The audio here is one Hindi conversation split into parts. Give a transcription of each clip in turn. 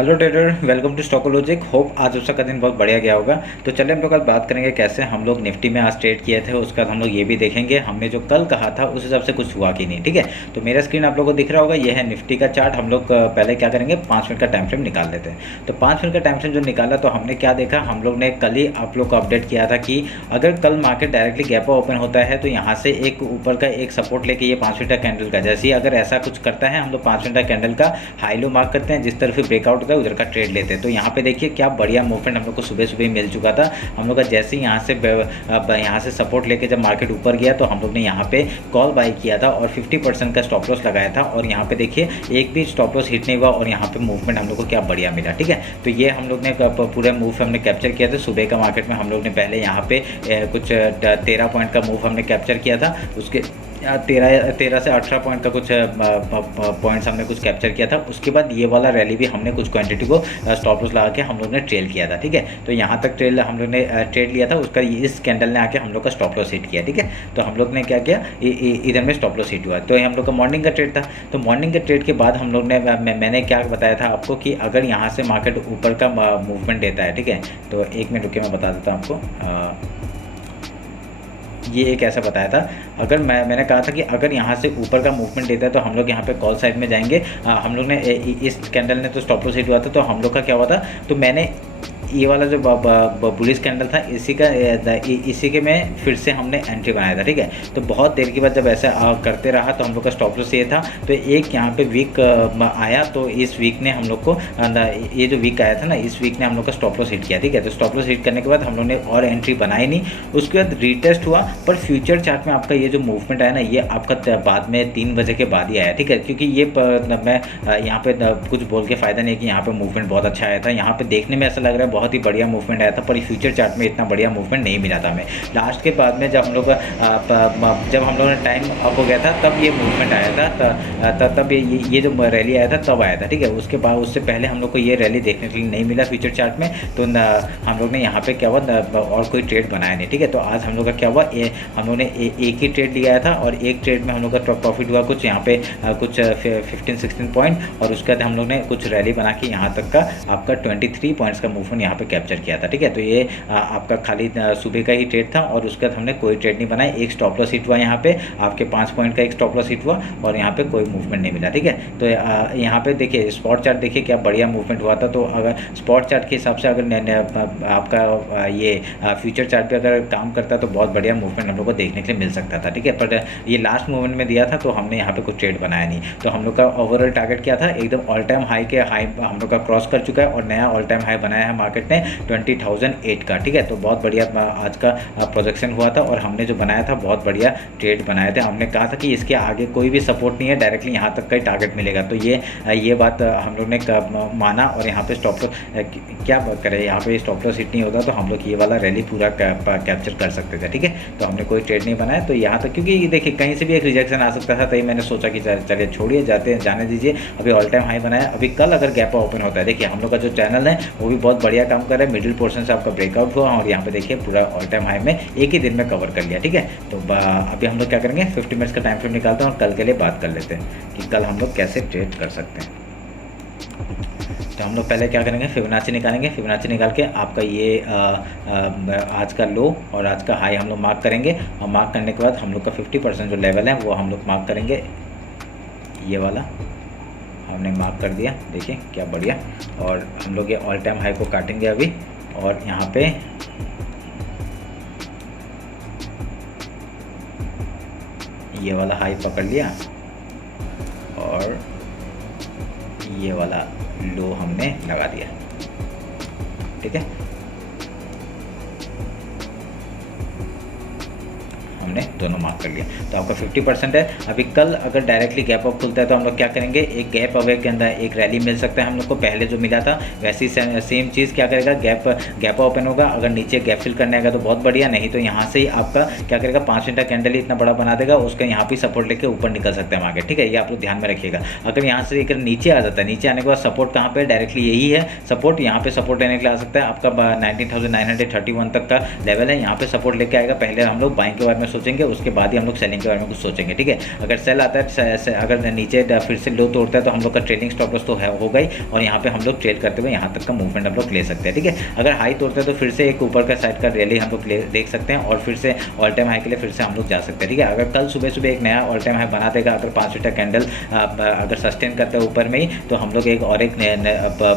Hello trader, welcome to Stockologic. Hope आज उसका दिन बहुत बढ़िया गया होगा। तो चलिए हम लोग आज बात करेंगे कैसे हम लोग निफ्टी में आज ट्रेड किए थे। उसका हम लोग ये भी देखेंगे हमने जो कल कहा था उस हिसाब से कुछ हुआ कि नहीं। ठीक है, तो मेरा स्क्रीन आप लोगों को दिख रहा होगा, ये है निफ्टी का चार्ट। हम लोग पहले क्या करेंगे, 5 मिनट का टाइम फ्रेम निकाल लेते हैं। तो 5 मिनट का टाइम फ्रेम जो निकाला तो हमने क्या देखा, हम लोग ने कल ही आप लोग को अपडेट किया था कि अगर कल मार्केट डायरेक्टली गैप ओपन होता है तो यहाँ से एक ऊपर का एक सपोर्ट लेके ये 5 मिनट का कैंडल का जैसे ही अगर ऐसा कुछ करता है हम लोग 5 मिनट का कैंडल का हाई लो मार्क करते हैं, जिस तरफ ब्रेकआउट होता है उधर का ट्रेड लेते हैं। तो यहाँ पे देखिए क्या बढ़िया मूवमेंट हम लोग को सुबह सुबह मिल चुका था। हम लोग का जैसे ही यहाँ से सपोर्ट लेके जब मार्केट ऊपर गया तो हम लोग ने यहाँ पे कॉल बाई किया था और 50% का स्टॉप लॉस लगाया था। और यहाँ पे देखिए एक भी स्टॉप लॉस हिट नहीं हुआ और यहाँ पे मूवमेंट हम लोग को क्या बढ़िया मिला। ठीक है, तो ये हम लोग ने पूरे मूव हमने कैप्चर किया था। सुबह का मार्केट में हम लोग ने पहले यहाँ पे कुछ 13 पॉइंट का मूव हमने कैप्चर किया था। उसके 13 से 18 पॉइंट का कुछ पॉइंट्स हमने कुछ कैप्चर किया था। उसके बाद ये वाला रैली भी हमने कुछ क्वांटिटी को स्टॉप लॉस लगा के हम लोग ने ट्रेल किया था। ठीक है, तो यहाँ तक ट्रेल हम लोग ने ट्रेड लिया था, उसका इस कैंडल ने आके हम लोग का स्टॉप लॉस हिट किया। ठीक है, तो हम लोग ने क्या किया, इधर में स्टॉप लॉस हिट हुआ। तो ये हम लोग का मॉर्निंग का ट्रेड था। तो मॉर्निंग के ट्रेड के बाद हम लोग ने मैंने क्या बताया था आपको कि अगर यहाँ से मार्केट ऊपर का मूवमेंट देता है, ठीक है, तो एक मिनट रुके मैं बता देता हूँ आपको। ये एक ऐसा बताया था, अगर मैंने कहा था कि अगर यहाँ से ऊपर का मूवमेंट देता है तो हम लोग यहाँ पे कॉल साइड में जाएंगे। हम लोग ने इस कैंडल ने तो स्टॉप लॉस हिट हुआ था, तो हम लोग का क्या हुआ था, तो मैंने ये वाला जो बुलिश कैंडल था इसी के में फिर से हमने एंट्री बनाया था। ठीक है, तो बहुत देर के बाद जब ऐसा करते रहा तो हम लोग का स्टॉप लॉस ये था। तो एक यहाँ पे वीक आया, तो इस वीक ने हम लोग को ये जो वीक आया था ना, इस वीक ने हम लोग का स्टॉप लॉस हिट किया। ठीक है, तो स्टॉप लॉस हिट करने के बाद हम लोग ने और एंट्री बनाई नहीं। उसके बाद रीटेस्ट हुआ, पर फ्यूचर चार्ट में आपका ये जो मूवमेंट आया ना, ये आपका बाद में 3 बजे के बाद ही आया। ठीक है, क्योंकि ये मैं यहाँ पे कुछ बोल के फ़ायदा नहीं है कि यहाँ पे मूवमेंट बहुत अच्छा आया था। यहाँ पे देखने में ऐसा लग रहा है बहुत ही बढ़िया मूवमेंट आया था, पर फ्यूचर चार्ट में इतना बढ़िया मूवमेंट नहीं मिला था हमें। लास्ट के बाद में जब हम लोग ने टाइम अप हो गया था तब ये मूवमेंट आया था, तब ये जो रैली आया था तब आया था। ठीक है, उसके बाद उससे पहले हम लोग को ये रैली देखने के लिए नहीं मिला फ्यूचर चार्ट में। तो हम लोग ने यहाँ पे क्या हुआ, और कोई ट्रेड बनाया नहीं। ठीक है, तो आज हम लोग का क्या हुआ, हम लोग ने एक ही ट्रेड लिया था और एक ट्रेड में हम लोग का प्रॉफिट हुआ कुछ यहाँ पे कुछ 15-16 पॉइंट। और उसके बाद हम लोग ने कुछ रैली बना के यहाँ तक का आपका 23 पॉइंट्स का मूवमेंट यहाँ पे कैप्चर किया था। ठीक है, तो ये आपका खाली सुबह का ही ट्रेड था और उसके बाद हमने कोई ट्रेड नहीं बनाया। एक स्टॉप लॉस हिट हुआ यहाँ पे, आपके 5 पॉइंट का एक स्टॉप लॉस हिट हुआ और यहाँ पे कोई मूवमेंट नहीं मिला। ठीक है, तो यहाँ पे देखिए स्पॉट चार्ट देखिए क्या बढ़िया मूवमेंट हुआ था। तो अगर स्पॉट चार्ट के हिसाब से अगर आपका ये फ्यूचर चार्ट पे अगर काम करता तो बहुत बढ़िया मूवमेंट हम लोग को देखने के लिए मिल सकता था। ठीक है, पर ये लास्ट मूवमेंट में दिया था तो हमने यहाँ पे कुछ ट्रेड बनाया नहीं। तो हम लोग का ओवरऑल टारगेट क्या था, एकदम ऑल टाइम हाई के हाई हम लोग का क्रॉस कर चुका है और नया ऑल टाइम हाई बनाया है मार्केट ने 20,008 का। ठीक है, तो बहुत बढ़िया आज का प्रोजेक्शन हुआ था और हमने जो बनाया था बहुत बढ़िया ट्रेड बनाए थे। हमने कहा था कि इसके आगे कोई भी सपोर्ट नहीं है, डायरेक्टली यहाँ तक का ही टारगेट मिलेगा। तो ये बात हम लोग ने माना और यहाँ पे स्टॉप लॉस क्या करें, यहाँ पे स्टॉप लॉस हिट नहीं होता तो हम लोग ये वाला रैली पूरा कैप्चर कर सकते थे। ठीक है, तो हमने कोई ट्रेड नहीं बनाया। तो यहाँ तक क्योंकि देखिए कहीं से भी एक रिजेक्शन आ सकता था, तो मैंने सोचा कि चलिए छोड़िए, जाने दीजिए। अभी ऑल टाइम हाई बनाया, अभी कल अगर गैप ओपन होता है, देखिए हम लोग का जो चैनल है वो भी बहुत बढ़िया काम कर रहा है। मिडिल पोर्शन से आपका ब्रेकआउट हुआ और यहाँ पे देखिए पूरा ऑल टाइम हाई में एक ही दिन में कवर कर लिया। ठीक है, तो अभी हम लोग क्या करेंगे, 50 मिनट्स का टाइम फ्रेम निकालते हैं और कल के लिए बात कर लेते हैं कि कल हम लोग कैसे ट्रेड कर सकते हैं। तो हम लोग पहले क्या करेंगे, फिबोनाची निकालेंगे। फिबोनाची निकाल के आपका ये आज का लो और आज का हाई हम लोग मार्क करेंगे और मार्क करने के बाद हम लोग का 50% जो लेवल है वो हम लोग मार्क करेंगे। ये वाला हमने मार्क कर दिया, देखिए क्या बढ़िया। और हम लोग ये ऑल टाइम हाई को काटेंगे अभी और यहाँ पे ये वाला हाई पकड़ लिया और ये वाला लो हमने लगा दिया। ठीक है, हमने दोनों मार्क कर लिया। तो आपका 50% है। अभी कल अगर डायरेक्टली गैप अप खुलता है तो हम लोग क्या करेंगे, एक गैप अवे के अंदर एक रैली मिल सकता है हम लोग को, पहले जो मिला था वैसी सेम चीज़ क्या करेगा, गैप ओपन होगा। अगर नीचे गैप फिल करने आएगा तो बहुत बढ़िया, नहीं तो यहाँ से ही आपका क्या करेगा, 5 मिनट का कैंडल इतना बड़ा बना देगा, उसका यहाँ पे सपोर्ट लेके ऊपर निकल सकते हैं मार्केट। ठीक है, ये आप लोग ध्यान में रखिएगा। अगर यहाँ से लेकर नीचे आ जाता है, नीचे आने के बाद सपोर्ट कहाँ पे, डायरेक्टली यही है सपोर्ट। यहाँ पे सपोर्ट लेने के लिए आ सकता है आपका 19,931 तक का लेवल है, यहाँ पे सपोर्ट लेके आएगा। पहले हम लोग बाइंग के बारे में सोचेंगे, उसके बाद ही हम लोग सेलिंग के बारे में कुछ सोचेंगे, ठीक है। अगर सेल आता है, अगर नीचे फिर से लो तोड़ता है तो हम लोग का ट्रेलिंग स्टॉप लॉस तो हो गई, और यहाँ पे हम लोग ट्रेल करते हुए यहाँ तक का मूवमेंट हम लोग ले सकते हैं, ठीक है। अगर हाई तोड़ता है तो फिर से एक ऊपर का साइड का रैली हम लोग देख सकते हैं, और फिर से ऑल टाइम हाई के लिए फिर से हम लोग जा सकते हैं, ठीक है। अगर कल सुबह सुबह एक नया ऑल टाइम हाई बना देगा, अगर 5 मिनट कैंडल अगर सस्टेन करते हैं ऊपर में ही, तो हम लोग एक और एक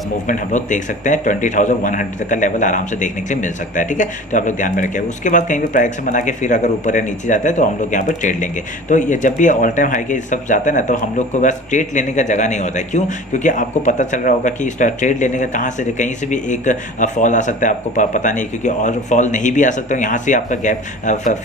मूवमेंट हम लोग देख सकते हैं, 20,100 तक का लेवल आराम से देखने के लिए मिल सकता है, ठीक है। तो आप लोग ध्यान में रखें। उसके बाद कहीं भी प्राइस बना के फिर अगर ऊपर या नीचे जाता है तो हम लोग यहाँ पर ट्रेड लेंगे। तो ये जब भी ऑल टाइम हाई के सब जाता है ना, तो हम लोग को बस ट्रेड लेने का जगह नहीं होता है। क्यों? क्योंकि आपको पता चल रहा होगा कि ट्रेड लेने का कहीं से भी एक फॉल आ सकता है, आपको पता नहीं, क्योंकि और फॉल नहीं भी आ सकता है, यहाँ से आपका गैप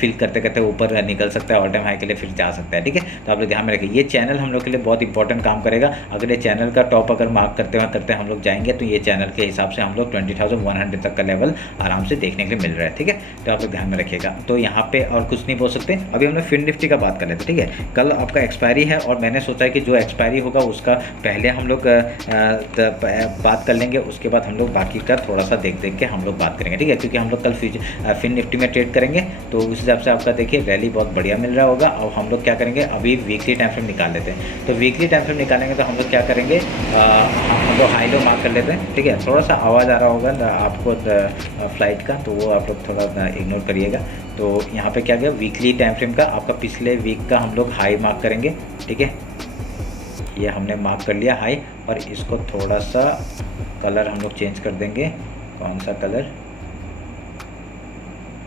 फिल करते करते ऊपर निकल सकता है, ऑल टाइम हाई के लिए फिर जा सकता है, ठीक है। तो आप लोग ध्यान में रखिए, ये चैनल हम लोग के लिए बहुत इंपॉर्टेंट काम करेगा। अगर ये चैनल का टॉप अगर मार्क करते हम लोग जाएंगे, तो ये चैनल के हिसाब से हम लोग 20,100 तक का लेवल आराम से देखने के लिए मिल रहा है, ठीक है। तो आप लोग ध्यान में रखिएगा। तो यहाँ पे और कुछ नहीं बोल सकते। अभी हमने फिन निफ्टी का बात कर लेते, ठीक है। कल आपका एक्सपायरी है, और मैंने सोचा है कि जो एक्सपायरी होगा उसका पहले हम लोग बात कर लेंगे, उसके बाद हम लोग बाकी का थोड़ा सा देख के हम लोग बात करेंगे, ठीक है। क्योंकि हम लोग कल फिन निफ्टी में ट्रेड करेंगे, तो उस हिसाब से आपका देखिए रैली बहुत बढ़िया मिल रहा होगा। और हम लोग क्या करेंगे, अभी वीकली टाइम फ्रेम निकाल लेते हैं। तो वीकली टाइम फ्रेम निकालेंगे तो हम लोग क्या करेंगे, हम लोग हाई लो मार्क कर लेते हैं, ठीक है। थोड़ा सा आवाज़ आ रहा होगा आपको फ्लाइट का, तो वो आप लोग थोड़ा इग्नोर करिएगा। तो यहाँ पे क्या गया, वीकली टाइम फ्रेम का आपका पिछले वीक का हम लोग हाई मार्क करेंगे, ठीक है। ये हमने मार्क कर लिया हाई, और इसको थोड़ा सा कलर हम लोग चेंज कर देंगे। कौन सा कलर?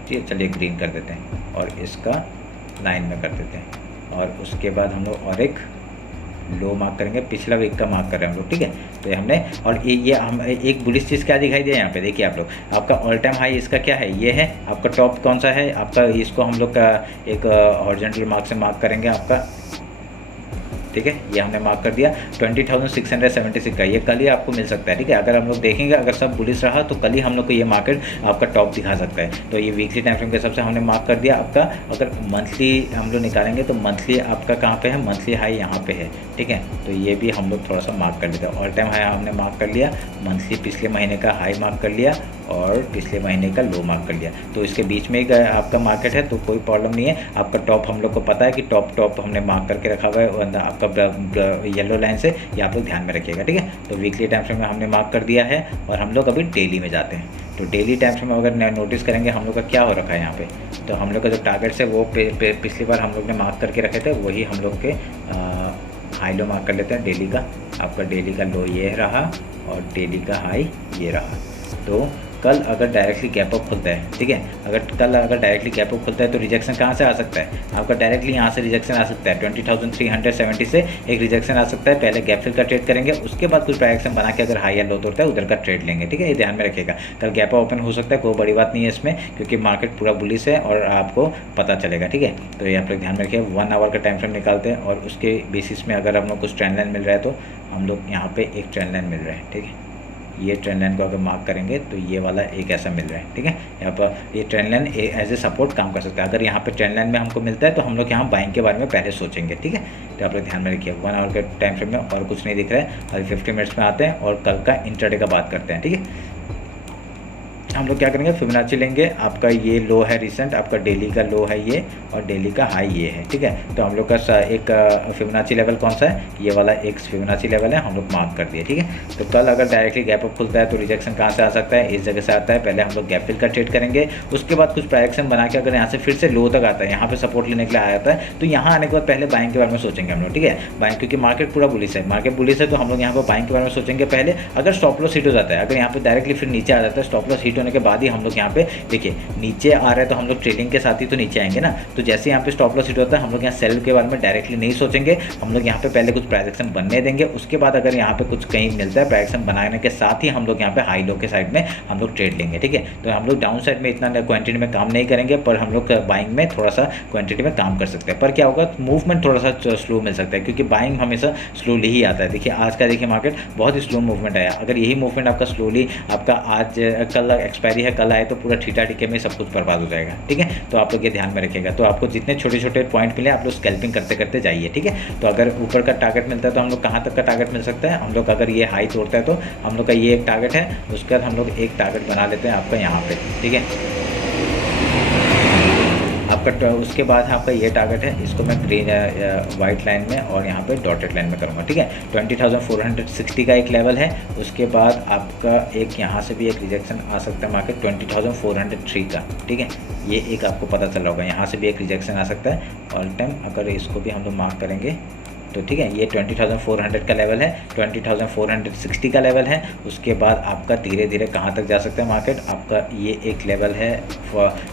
ठीक है, चलिए ग्रीन कर देते हैं, और इसका लाइन में कर देते हैं। और उसके बाद हम लोग और एक लो मार्क करेंगे, पिछला वीक का मार्क कर रहे हैं हम लोग, ठीक है। तो ये हमने, और ये हम एक बुलिश चीज़ क्या दिखाई दिया यहाँ पे, देखिए आप लोग, आपका ऑल टाइम हाई इसका क्या है, ये है। आपका टॉप कौन सा है आपका, इसको हम लोग का एक हॉरिजॉन्टल मार्क से मार्क करेंगे आपका, ठीक है। ये हमने मार्क कर दिया 20,676 का, ये कल ही आपको मिल सकता है, ठीक है। अगर हम लोग देखेंगे, अगर सब बुलिश रहा तो कल ही हम लोग को ये मार्केट आपका टॉप दिखा सकता है। तो ये वीकली टाइम फ्रेम के हिसाब से हमने मार्क कर दिया आपका। अगर मंथली हम लोग निकालेंगे तो मंथली आपका कहाँ पे है, मंथली हाई यहाँ पे है, ठीक है। तो ये भी हम लोग थोड़ा सा मार्क कर लेते हैं। ऑल टाइम हाई हमने मार्क कर लिया, मंथली पिछले महीने का हाई मार्क कर लिया, और पिछले महीने का लो मार्क कर लिया। तो इसके बीच में एक आपका मार्केट है, तो कोई प्रॉब्लम नहीं है। आपका टॉप हम लोग को पता है कि टॉप हमने मार्क करके रखा हुआ है आपका येलो लाइन से, ये आप लोग ध्यान में रखिएगा, ठीक है। तो वीकली टाइम फ्रेम में हमने मार्क कर दिया है, और हम लोग अभी डेली में जाते हैं। तो डेली टाइम फ्रेम में अगर नोटिस करेंगे हम लोग का क्या हो रखा है यहाँ पे, तो हम लोग का जो टारगेट्स है वो पिछली बार हम लोग ने मार्क करके रखे थे, वही हम लोग के हाई लो मार्क कर लेते हैं डेली का। आपका डेली का लो ये रहा, और डेली का हाई ये रहा। तो कल अगर डायरेक्टली गैप अप खुलता है, ठीक है, कल अगर डायरेक्टली गैप अप खुलता है तो रिजेक्शन कहाँ से आ सकता है, आपका डायरेक्टली यहाँ से रिजेक्शन आ सकता है 20,370 से एक रिजेक्शन आ सकता है। पहले गैप फिल का ट्रेड करेंगे, उसके बाद कुछ प्राइस बना के अगर हाई या लो तोड़ता है उधर का ट्रेड लेंगे, ठीक है। ये ध्यान में रखिएगा। कल गैप अप ओपन हो सकता है, कोई बड़ी बात नहीं है इसमें, क्योंकि मार्केट पूरा बुलिश है और आपको पता चलेगा, ठीक है। तो ये आप लोग ध्यान में रखिए। 1 आवर का टाइम फ्रेम निकालते हैं, और उसके बेसिस में अगर हम लोग कुछ ट्रेंड लाइन मिल रहा है तो हम लोग यहाँ पे एक ट्रेंड लाइन मिल रहा है, ठीक है। ये ट्रेंड लाइन को अगर मार्क करेंगे तो ये वाला एक ऐसा मिल रहा है, ठीक है। यहाँ पर ये trend line as a support काम कर सकता है। अगर यहाँ पे ट्रेंड लाइन में हमको मिलता है तो हम लोग यहाँ बाइंग के बारे में पहले सोचेंगे, ठीक है। तो आप लोग ध्यान में रखिए। 1 आवर के टाइम फ्रेम में और कुछ नहीं दिख रहा है। अभी 50 मिनट्स में आते हैं और कल का इंट्राडे का बात करते हैं, ठीक है। हम लोग क्या करेंगे, फिबोनाची लेंगे। आपका ये लो है रिसेंट, आपका डेली का लो है ये, और डेली का हाई ये है, ठीक है। तो हम लोग का एक फिबोनाची लेवल कौन सा है, ये वाला एक फिबोनाची लेवल है, हम लोग मार्क कर दिए, ठीक है। तो कल अगर डायरेक्टली गैप अप खुलता है तो रिजेक्शन कहाँ से आ सकता है, इस जगह से आता है। पहले हम लोग गैप फिल का ट्रेड करेंगे, उसके बाद कुछ प्राइस बना के अगर यहाँ से फिर से लो तक आता है, यहाँ पे सपोर्ट लेने के लिए आया था, तो यहाँ आने के बाद पहले बाइंग के बारे में सोचेंगे हम लोग, ठीक है। बाइंग, क्योंकि मार्केट पूरा बुलिश है, मार्केट बुलिश है, तो हम लोग यहाँ पर बाइंग के बारे में सोचेंगे पहले। अगर स्टॉप लॉस हिट हो जाता है, अगर यहाँ पे डायरेक्टली फिर नीचे आ जाता है, स्टॉप लॉस हिट होने के बाद ही हम लोग यहाँ पे देखिए नीचे आ रहा है, तो हम लोग ट्रेडिंग के साथ ही तो नीचे आएंगे ना। तो जैसे यहाँ पे स्टॉप लॉस हिट होता है, हम लोग यहाँ सेल के बारे में डायरेक्टली नहीं सोचेंगे, हम लोग यहाँ पे पहले कुछ प्राइस एक्शन बनने देंगे। उसके बाद अगर यहाँ पे कुछ कहीं मिलता है, प्राइस एक्शन बनाने के साथ ही हम लोग यहाँ पे हाई लो के साइड में हम लोग ट्रेड लेंगे, ठीक है। तो हम लोग डाउन साइड में इतना क्वांटिटी में काम नहीं करेंगे, पर हम लोग बाइंग में थोड़ा सा क्वांटिटी में काम कर सकते हैं। पर क्या होगा, मूवमेंट थोड़ा सा स्लो मिल सकता है, क्योंकि बाइंग हमेशा स्लोली ही आता है। देखिए आज का देखिए मार्केट बहुत ही स्लो मूवमेंट आया। अगर यही मूवमेंट आपका स्लोली आपका आज कल एक्सपायरी है, कल आए तो पूरा ठीठा ठीके में सब कुछ बर्बाद हो जाएगा, ठीक है। तो आप लोग ये ध्यान में रखिएगा। तो आपको जितने छोटे छोटे पॉइंट मिले आप लोग स्कैल्पिंग करते करते जाइए, ठीक है। तो अगर ऊपर का टारगेट मिलता है तो हम लोग कहाँ तक का टारगेट मिल सकता है, हम लोग अगर ये हाई तोड़ता है तो हम लोग का ये एक टारगेट है, उसके बाद हम लोग एक टारगेट बना लेते हैं आपका यहाँ पे, ठीक है। आपका उसके बाद आपका ये टारगेट है, इसको मैं ग्रीन वाइट लाइन में और यहाँ पे डॉटेड लाइन में करूँगा, ठीक है। 20,460 का एक लेवल है। उसके बाद आपका एक यहाँ से भी एक रिजेक्शन आ सकता है मार्केट 20,403 का, ठीक है। ये एक आपको पता चल रहा होगा, यहाँ से भी एक रिजेक्शन आ सकता है ऑल टाइम, अगर इसको भी हम लोग मार्क करेंगे तो ठीक है। ये 20,400 का लेवल है, 20,460 का लेवल है। उसके बाद आपका धीरे धीरे कहाँ तक जा सकता है मार्केट, आपका ये एक लेवल है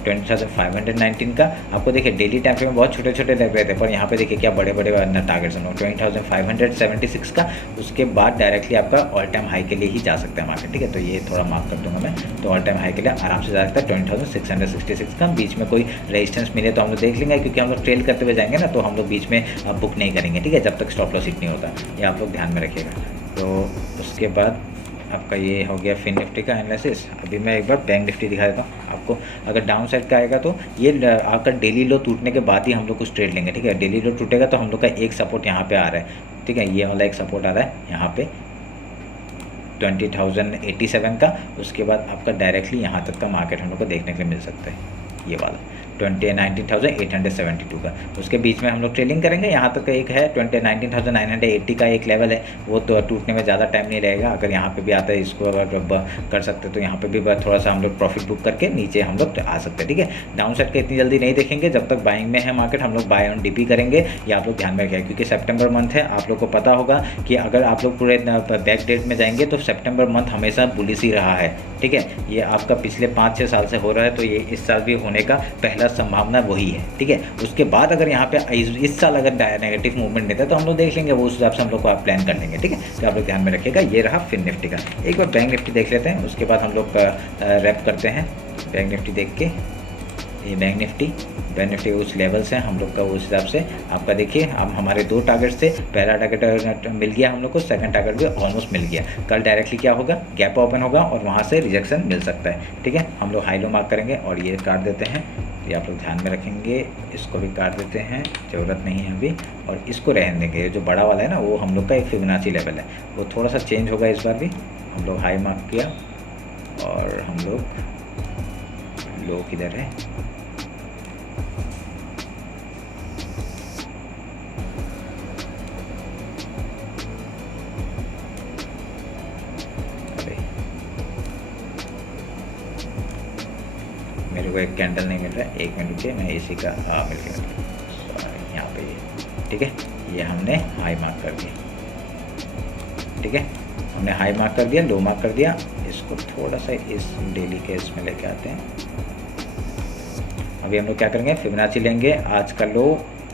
20,519 का। आपको देखिए डेली टाइम फ्रेम में बहुत छोटे छोटे लग रहे थे, पर यहाँ पे देखिए क्या बड़े बड़े टारगेट्स हैं। 20,576 का, उसके बाद डायरेक्टली आपका ऑल टाइम हाई के लिए ही जा सकता है मार्केट, ठीक है। तो ये थोड़ा मार्क कर दूंगा मैं, तो ऑल टाइम हाई के लिए आराम से जा सकता है 20,666 का। बीच में कोई रेजिस्टेंस मिले तो हम लोग देख लेंगे, क्योंकि हम लोग ट्रेल करते हुए जाएंगे ना, तो हम लोग बीच में बुक नहीं करेंगे, ठीक है, जब तक स्टॉप लॉस हिट नहीं होता। ये आप लोग ध्यान में रखिएगा। तो उसके बाद आपका ये हो गया फिन निफ्टी का एनालिसिस। अभी मैं एक बार बैंक निफ्टी दिखा देता हूँ आपको। अगर डाउन साइड का आएगा तो ये आपका डेली लो टूटने के बाद ही हम लोग कुछ ट्रेड लेंगे, ठीक है। डेली लो टूटेगा तो हम लोग का एक सपोर्ट यहाँ पे आ रहा है, ठीक है। ये वाला एक सपोर्ट आ रहा है यहाँ पे 20,087 का। उसके बाद आपका डायरेक्टली यहाँ तक का मार्केट हम लोग को देखने के लिए मिल सकता है, ये वाला 19,872 का। उसके बीच में हम लोग ट्रेलिंग करेंगे। यहाँ तक का एक है 19,980 का एक लेवल है, वो तो टूटने में ज़्यादा टाइम नहीं रहेगा। अगर यहाँ पे भी आता है, इसको अगर कर सकते तो यहाँ पे भी थोड़ा सा हम लोग प्रॉफिट बुक करके नीचे हम लोग आ सकते हैं, ठीक है। डाउन साइड का इतनी जल्दी नहीं देखेंगे, जब तक बाइंग में है मार्केट हम लोग बाय ऑन डीपी करेंगे। ये आप लोग ध्यान में रखें, क्योंकि सितंबर मंथ है। आप लोग को पता होगा कि अगर आप लोग पूरे बैक डेट में जाएंगे तो सितंबर मंथ हमेशा बुलिश ही रहा है, ठीक है। ये आपका पिछले 5-6 साल से हो रहा है, तो ये इस साल भी होने का पहला संभावना वही है, ठीक है। उसके बाद अगर यहाँ पे इस साल अगर नेगेटिव मूवमेंट देता है तो हम लोग देख लेंगे, वो उस हिसाब से हम लोग को आप प्लान कर लेंगे, ठीक है। तो आप लोग ध्यान में रखिएगा। ये रहा फिन निफ्टी का। एक बार बैंक निफ्टी देख लेते हैं, उसके बाद हम लोग रैप करते हैं। बैंक निफ्टी देख के, ये बैंक निफ्टी उस लेवल से हम लोग का उस हिसाब से आपका देखिए, अब हमारे 2 टारगेट से पहला टारगेट मिल गया हम लोग को, सेकंड टारगेट भी ऑलमोस्ट मिल गया। कल डायरेक्टली क्या होगा, गैप ओपन होगा और वहाँ से रिजेक्शन मिल सकता है, ठीक है। हम लोग हाई लो मार्क करेंगे और ये काट देते हैं, ये आप लोग ध्यान में रखेंगे। इसको भी काट देते हैं, ज़रूरत नहीं है अभी, और इसको रहने देंगे। जो बड़ा वाला है ना, वो हम लोग का एक फिबोनाची लेवल है, वो थोड़ा सा चेंज होगा इस बार भी। हम लोग हाई मार्क किया और हम लोग लो किधर है, मेरे को एक कैंडल नहीं मिल रहा है, 1 मिनट रुकिए, मैं इसी का मिल गया, सॉरी यहाँ पे ये, ठीक है। ये हमने हाई मार्क कर दिया, ठीक है। हमने हाई मार्क कर दिया, लो मार्क कर दिया। इसको थोड़ा सा इस डेली के इसमें लेके आते हैं। अभी हम लोग क्या करेंगे, फिबोनाची लेंगे। आज का लो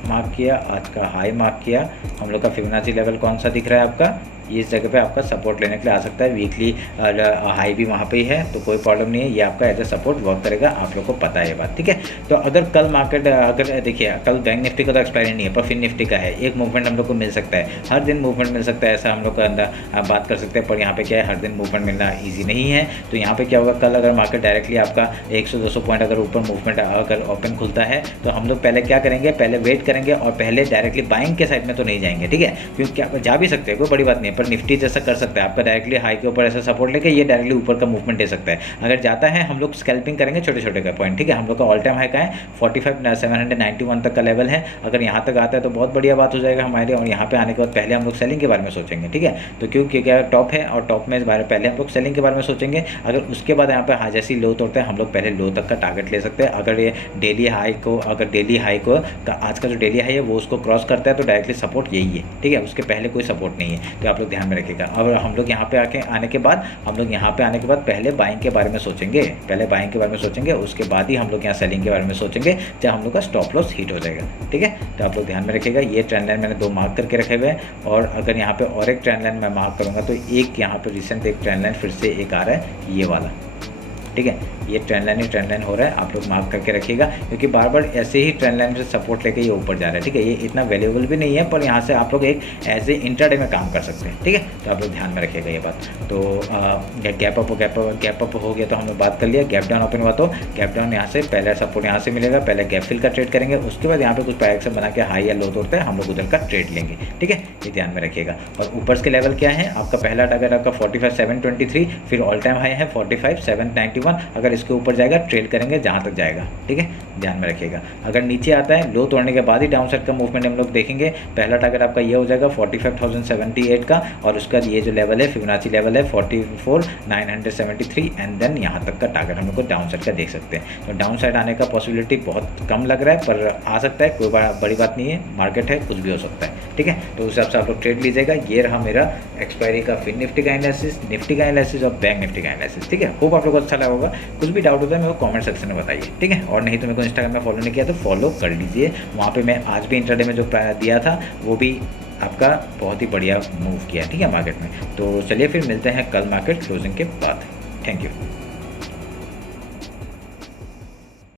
मार्क किया, आज का हाई मार्क किया। हम लोग का फिबोनाची लेवल कौन सा दिख रहा है आपका, इस जगह पे आपका सपोर्ट लेने के लिए आ सकता है। वीकली हाई भी वहाँ पे ही है, तो कोई प्रॉब्लम नहीं है। ये आपका एज ए सपोर्ट वर्क करेगा, आप लोग को पता है ये बात, ठीक है। तो अगर कल मार्केट अगर देखिए, कल बैंक निफ्टी का तो एक्सपायरी नहीं है, पर फिन निफ्टी का है। एक मूवमेंट हम लोग को मिल सकता है, हर दिन मूवमेंट मिल सकता है, ऐसा हम लोग का अंदर बात कर सकते हैं। पर यहाँ पे क्या है, हर दिन मूवमेंट मिलना ईजी नहीं है। तो यहाँ पे क्या होगा, कल अगर मार्केट डायरेक्टली आपका 100-200 पॉइंट अगर ऊपर मूवमेंट अगर ओपन खुलता है, तो हम लोग पहले क्या करेंगे, पहले वेट करेंगे और पहले डायरेक्टली बाइंग के साइड में तो नहीं जाएंगे, ठीक है। क्योंकि आप जा भी सकते हैं, कोई बड़ी बात नहीं है, पर निफ्टी जैसा कर सकता है आपका डायरेक्टली हाई के ऊपर ऐसा सपोर्ट लेके ये डायरेक्टली ऊपर का मूवमेंट दे सकता है। अगर जाता है, हम लोग स्कैल्पिंग करेंगे छोटे छोटे का पॉइंट, ठीक है। हम लोग का ऑल टाइम हाई का है 45,791 तक का लेवल है। अगर यहाँ तक आता है तो बहुत बढ़िया बात हो जाएगा हमारे लिए, और यहाँ पे आने के बाद पहले हम लोग सेलिंग के बारे में सोचेंगे, ठीक है। तो क्योंकि क्या टॉप है और टॉप में पहले हम लोग सेलिंग के बारे में सोचेंगे। अगर उसके बाद यहाँ पे हाँ जैसी लो तोड़ते हैं, हम लोग पहले लो तक का टारगेट ले सकते हैं। अगर ये डेली हाई को आज का जो डेली हाई है वो उसको क्रॉस करता है, तो डायरेक्टली सपोर्ट यही है, ठीक है। उसके पहले कोई सपोर्ट नहीं है, तो आप लोग ध्यान में रखिएगा। और हम लोग यहाँ पे आने के बाद पहले बाइंग के बारे में सोचेंगे, उसके बाद ही हम लोग यहाँ सेलिंग के बारे में सोचेंगे, जब हम लोग का स्टॉप लॉस हिट हो जाएगा, ठीक है। तो आप लोग ध्यान में रखिएगा। ये ट्रेंड लाइन मैंने 2 मार्क करके रखे हुए हैं, और अगर यहाँ पे और एक ट्रेंड लाइन मैं मार्क करूँगा तो एक यहाँ पे रिसेंट एक ट्रेंड लाइन फिर से एक आ रहा है, ये वाला, ठीक है। ये ट्रेंड लाइन हो रहा है, आप लोग मार्क करके रखिएगा, क्योंकि बार बार ऐसे ही ट्रेंड लाइन से सपोर्ट लेके ये ऊपर जा रहा है, ठीक है। ये इतना वैल्यूएबल भी नहीं है, पर यहाँ से आप लोग एक एज ए इंट्राडे में काम कर सकते हैं, ठीक है। तो आप लोग ध्यान में रखिएगा ये बात। तो गैप अप हो गया तो हमने बात कर लिया। गैप डाउन ओपन हुआ तो गैप डाउन यहाँ से पहले सपोर्ट यहाँ से मिलेगा, पहले गैप फिल का ट्रेड करेंगे, उसके बाद यहाँ पे कुछ प्राइस बना के हाई या लो तोड़ते हैं, हम लोग उधर का ट्रेड लेंगे, ठीक है। ये ध्यान में रखिएगा। और ऊपर के लेवल क्या है, आपका पहला टारगेट आपका 45,723, फिर ऑल टाइम हाई है 45,791। अगर इसके ऊपर जाएगा ट्रेड करेंगे जहाँ तक जाएगा, ठीक है। ध्यान में रखिएगा। अगर नीचे आता है लो तोड़ने के बाद ही डाउन साइड का मूवमेंट हम लोग देखेंगे। पहला टारगेट आपका ये हो जाएगा 45,078 का, और उसका ये जो लेवल है फिबोनाची लेवल है 44,973 एंड देन यहाँ तक का टारगेट हम लोग को डाउन साइड का देख सकते हैं। तो डाउन साइड आने का पॉसिबिलिटी बहुत कम लग रहा है, पर आ सकता है, कोई बड़ी बात नहीं है, मार्केट है, कुछ भी हो सकता है। ठीक है, तो उस हिसाब से आप लोग ट्रेड लीजिएगा। ये रहा मेरा एक्सपायरी का फिन निफ्टी का एनालिसिस, निफ्टी का एनालिसिस और बैंक निफ्टी का एनालिसिस। ठीक है, होप आप लोग को अच्छा लगा होगा। कुछ भी डाउट होता है मेरे को कमेंट सेक्शन में बताइए। ठीक है, और नहीं तो मेरे को इंस्टाग्राम में फॉलो नहीं किया तो फॉलो कर लीजिए। वहाँ पे मैं आज भी इंट्राडे में जो दिया था वो भी आपका बहुत ही बढ़िया मूव किया। ठीक है, मार्केट में। तो चलिए फिर मिलते हैं कल मार्केट क्लोजिंग के बाद। Thank you.